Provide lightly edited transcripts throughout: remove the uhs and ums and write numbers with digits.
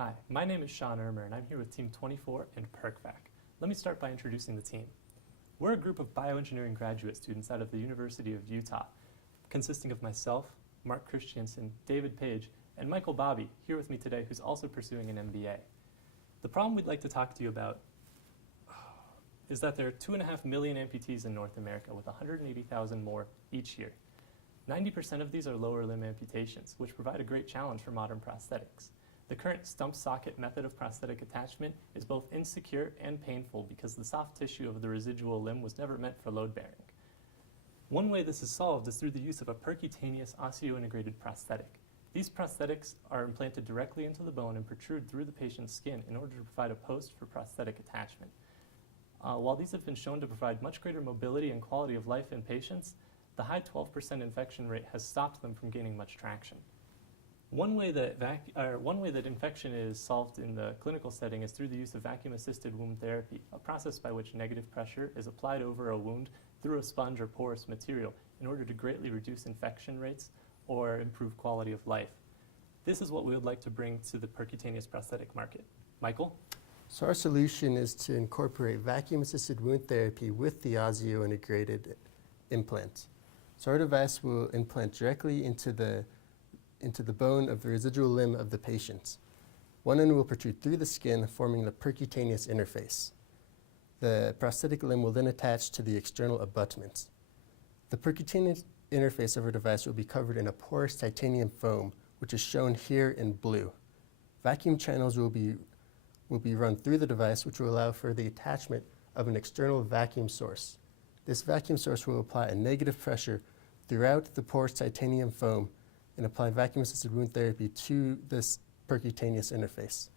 Hi, my name is Sean Ermer, and I'm here with Team 24 and PercVac. Let me start by introducing the team. We're a group of bioengineering graduate students out of the University of Utah, consisting of myself, Mark Christiansen, David Page, and Michael Bobby, here with me today, who's also pursuing an MBA. The problem we'd like to talk to you about is that there are 2.5 million amputees in North America, with 180,000 more each year. 90% of these are lower limb amputations, which provide a great challenge for modern prosthetics. The current stump socket method of prosthetic attachment is both insecure and painful because the soft tissue of the residual limb was never meant for load bearing. One way this is solved is through the use of a percutaneous osseointegrated prosthetic. These prosthetics are implanted directly into the bone and protrude through the patient's skin in order to provide a post for prosthetic attachment. While these have been shown to provide much greater mobility and quality of life in patients, the high 12% infection rate has stopped them from gaining much traction. One way that infection is solved in the clinical setting is through the use of vacuum-assisted wound therapy, a process by which negative pressure is applied over a wound through a sponge or porous material in order to greatly reduce infection rates or improve quality of life. This is what we would like to bring to the percutaneous prosthetic market. Michael? So our solution is to incorporate vacuum-assisted wound therapy with the osseointegrated implant. So our device will implant directly into the bone of the residual limb of the patient. One end will protrude through the skin, forming the percutaneous interface. The prosthetic limb will then attach to the external abutment. The percutaneous interface of our device will be covered in a porous titanium foam, which is shown here in blue. Vacuum channels will be run through the device, which will allow for the attachment of an external vacuum source. This vacuum source will apply a negative pressure throughout the porous titanium foam and apply vacuum-assisted wound therapy to this percutaneous interface.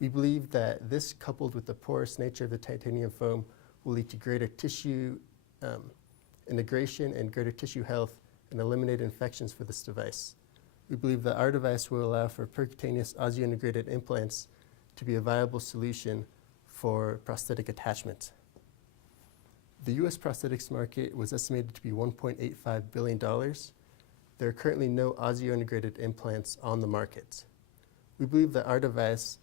We believe that this, coupled with the porous nature of the titanium foam, will lead to greater tissue integration and greater tissue health and eliminate infections for this device. We believe that our device will allow for percutaneous osseointegrated implants to be a viable solution for prosthetic attachment. The U.S. prosthetics market was estimated to be $1.85 billion. There are currently no osseointegrated implants on the market. We believe that our device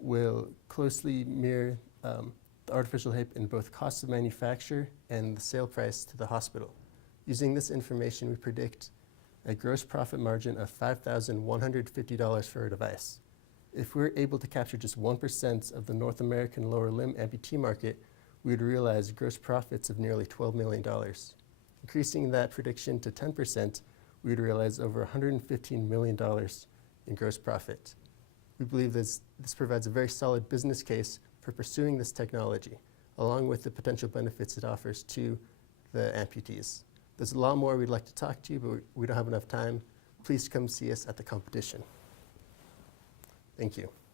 will closely mirror the artificial hip in both cost of manufacture and the sale price to the hospital. Using this information, we predict a gross profit margin of $5,150 for our device. If we're able to capture just 1% of the North American lower limb amputee market, we would realize gross profits of nearly $12 million. Increasing that prediction to 10%, we would realize over $115 million in gross profit. We believe this provides a very solid business case for pursuing this technology, along with the potential benefits it offers to the amputees. There's a lot more we'd like to talk to you, but we don't have enough time. Please come see us at the competition. Thank you.